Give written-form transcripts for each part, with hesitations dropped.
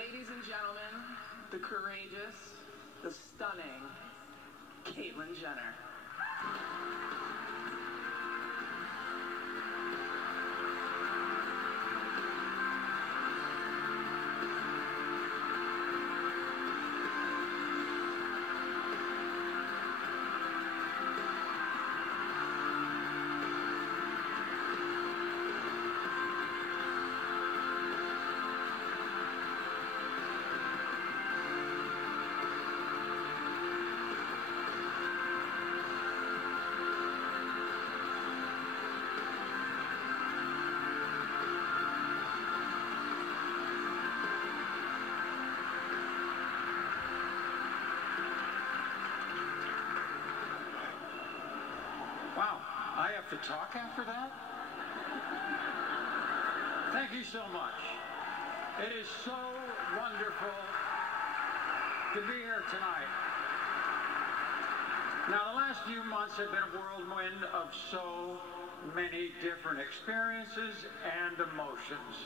Ladies and gentlemen, the courageous, the stunning Caitlyn Jenner. Wow, I have to talk after that? Thank you so much. It is so wonderful to be here tonight. Now, the last few months have been a whirlwind of so many different experiences and emotions.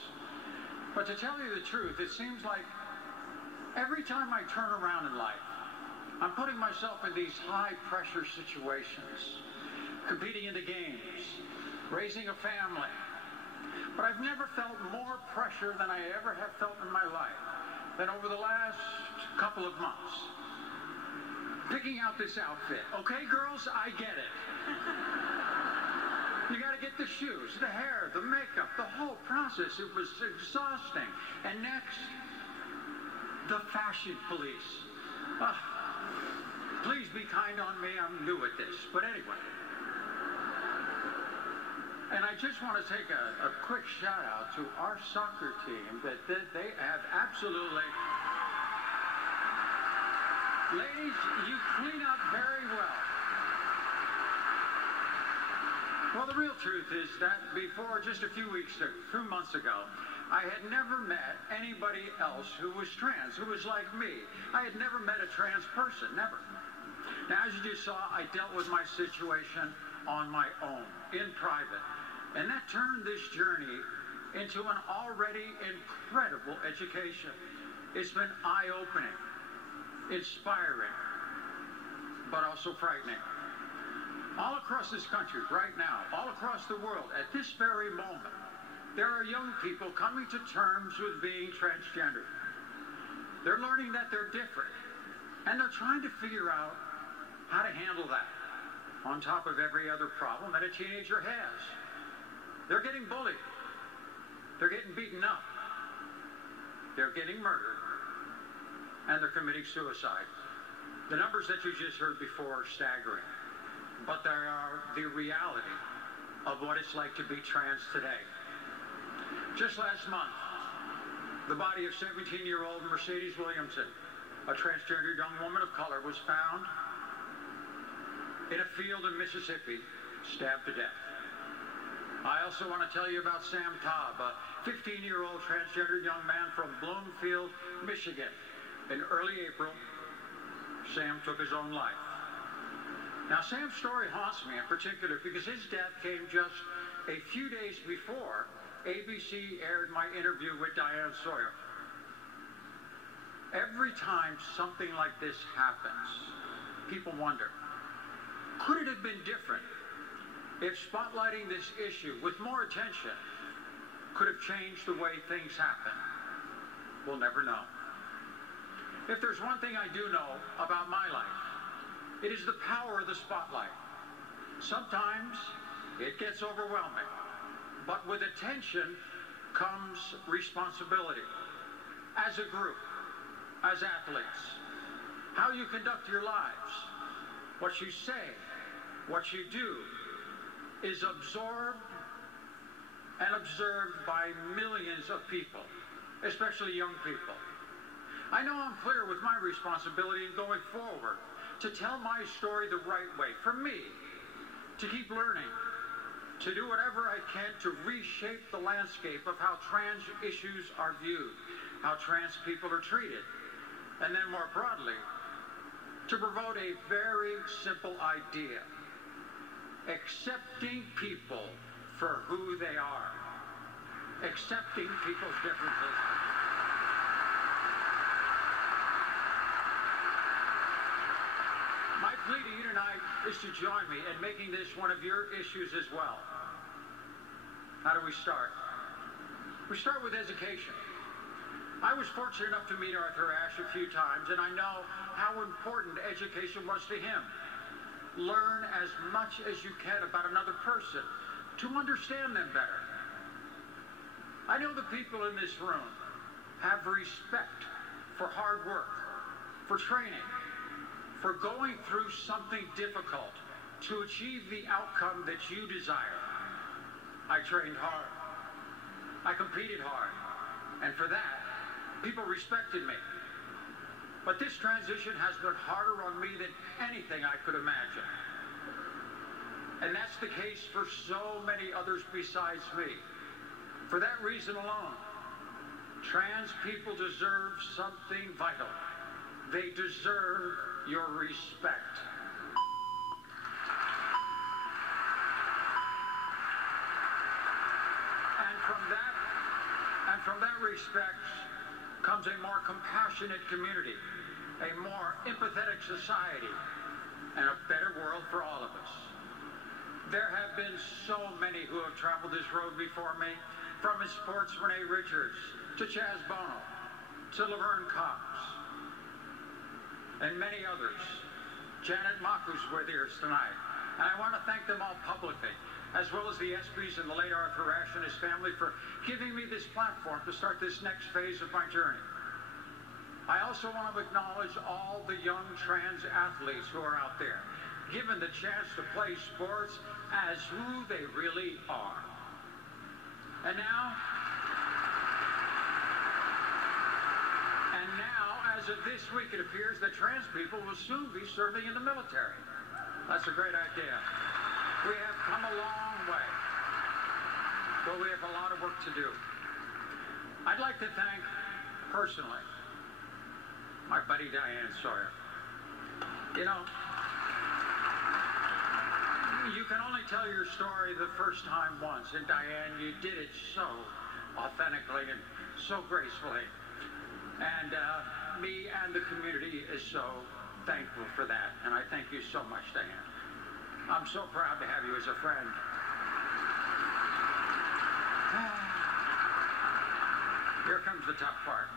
But to tell you the truth, it seems like every time I turn around in life, I'm putting myself in these high-pressure situations. Competing in the games, raising a family. But I've never felt more pressure than I ever have felt in my life than over the last couple of months. Picking out this outfit. Okay, girls, I get it. You gotta get the shoes, the hair, the makeup, the whole process. It was exhausting. And next, the fashion police. Please be kind on me, I'm new at this. But anyway. And I just want to take a quick shout out to our soccer team that they have absolutely... Ladies, you clean up very well. Well, the real truth is that before, just a few months ago, I had never met anybody else who was trans, who was like me. I had never met a trans person, never. Now, as you just saw, I dealt with my situation on my own, in private. And that turned this journey into an already incredible education. It's been eye-opening, inspiring, but also frightening. All across this country right now, all across the world, at this very moment, there are young people coming to terms with being transgender. They're learning that they're different, and they're trying to figure out how to handle that, on top of every other problem that a teenager has. They're getting bullied. They're getting beaten up. They're getting murdered. And they're committing suicide. The numbers that you just heard before are staggering. But they are the reality of what it's like to be trans today. Just last month, the body of 17-year-old Mercedes Williamson, a transgender young woman of color, was found in a field in Mississippi, stabbed to death. I also want to tell you about Sam Taub, a 15-year-old transgender young man from Bloomfield, Michigan. In early April, Sam took his own life. Now, Sam's story haunts me in particular because his death came just a few days before ABC aired my interview with Diane Sawyer. Every time something like this happens, people wonder, could it have been different if spotlighting this issue with more attention could have changed the way things happen? We'll never know. If there's one thing I do know about my life, it is the power of the spotlight. Sometimes it gets overwhelming, but with attention comes responsibility. As a group, as athletes, how you conduct your lives, what you say, what you do, is absorbed and observed by millions of people, especially young people. I know I'm clear with my responsibility in going forward to tell my story the right way, for me, to keep learning, to do whatever I can to reshape the landscape of how trans issues are viewed, how trans people are treated, and then more broadly, to promote a very simple idea: accepting people for who they are, accepting people's differences. leading you tonight is to join me in making this one of your issues as well. How do we start? We start with education. I was fortunate enough to meet Arthur Ashe a few times, and I know how important education was to him. Learn as much as you can about another person to understand them better. I know the people in this room have respect for hard work, for training, for going through something difficult to achieve the outcome that you desire. I trained hard. I competed hard. And for that, people respected me. But this transition has been harder on me than anything I could imagine. And that's the case for so many others besides me. For that reason alone, trans people deserve something vital. They deserve your respect. And from that respect comes a more compassionate community, a more empathetic society, and a better world for all of us. There have been so many who have traveled this road before me, from his sports Renee Richards, to Chaz Bono, to Laverne Cox, and many others. Janet Mock, who's with us tonight. And I want to thank them all publicly, as well as the ESPYs and the late Arthur Ashe and his family for giving me this platform to start this next phase of my journey. I also want to acknowledge all the young trans athletes who are out there, given the chance to play sports as who they really are. And now, as of this week, it appears that trans people will soon be serving in the military. That's a great idea. We have come a long way, but we have a lot of work to do. I'd like to thank, personally, my buddy Diane Sawyer. You know, you can only tell your story the first time once, and Diane, you did it so authentically and so gracefully. And me and the community is so thankful for that, and I thank you so much, Diane. I'm so proud to have you as a friend. Here comes the tough part.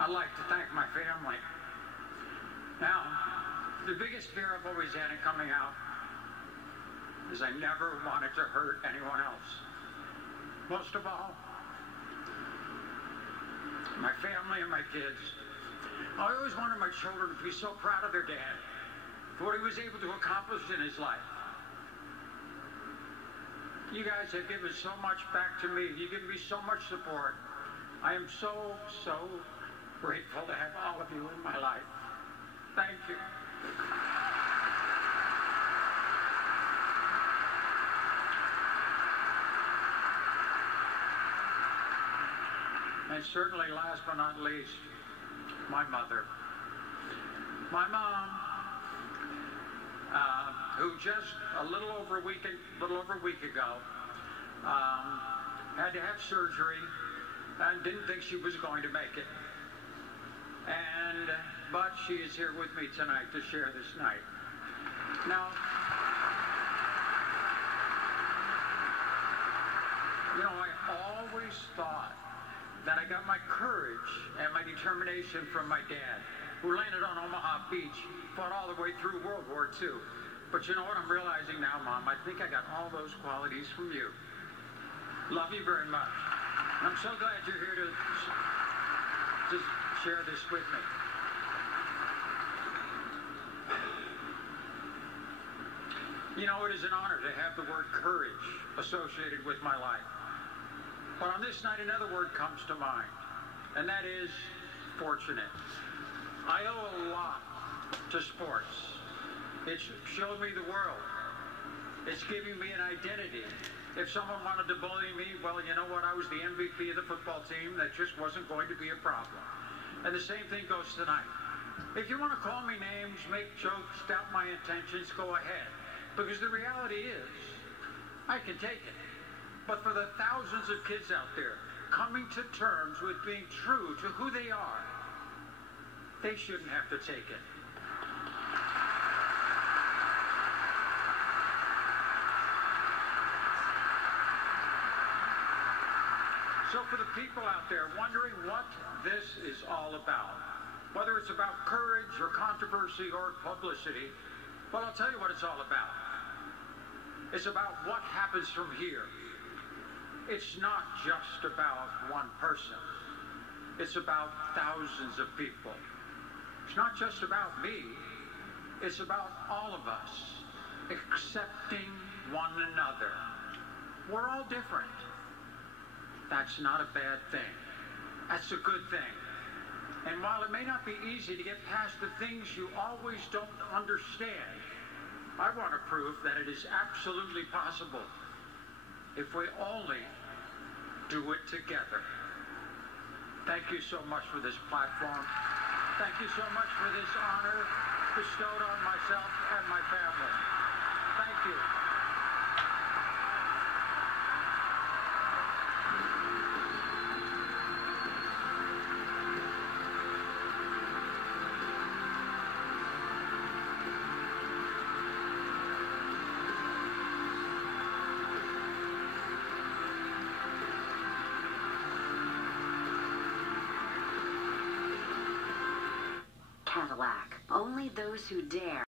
I'd like to thank my family. Now, the biggest fear I've always had in coming out is I never wanted to hurt anyone else. Most of all, my family and my kids. I always wanted my children to be so proud of their dad for what he was able to accomplish in his life. You guys have given so much back to me. You've given me so much support. I am so, so grateful to have all of you in my life. Thank you. And certainly, last but not least, my mother. My mom, who just a little over a week ago had to have surgery and didn't think she was going to make it. But she is here with me tonight to share this night. Now, you know, I always thought that I got my courage and my determination from my dad, who landed on Omaha Beach, fought all the way through World War II. But you know what I'm realizing now, Mom? I think I got all those qualities from you. Love you very much. And I'm so glad you're here to share this with me. You know, it is an honor to have the word courage associated with my life. But on this night, another word comes to mind, and that is fortunate. I owe a lot to sports. It showed me the world. It's giving me an identity. If someone wanted to bully me, well, you know what? I was the MVP of the football team. That just wasn't going to be a problem. And the same thing goes tonight. If you want to call me names, make jokes, doubt my intentions, go ahead. Because the reality is, I can take it. But for the thousands of kids out there coming to terms with being true to who they are, they shouldn't have to take it. So for the people out there wondering what this is all about, whether it's about courage or controversy or publicity, well, I'll tell you what it's all about. It's about what happens from here. It's not just about one person. It's about thousands of people. It's not just about me. It's about all of us accepting one another. We're all different. That's not a bad thing. That's a good thing. And while it may not be easy to get past the things you always don't understand, I want to prove that it is absolutely possible if we only do it together. Thank you so much for this platform. Thank you so much for this honor bestowed on myself and my family. Thank you. Cadillac. Only those who dare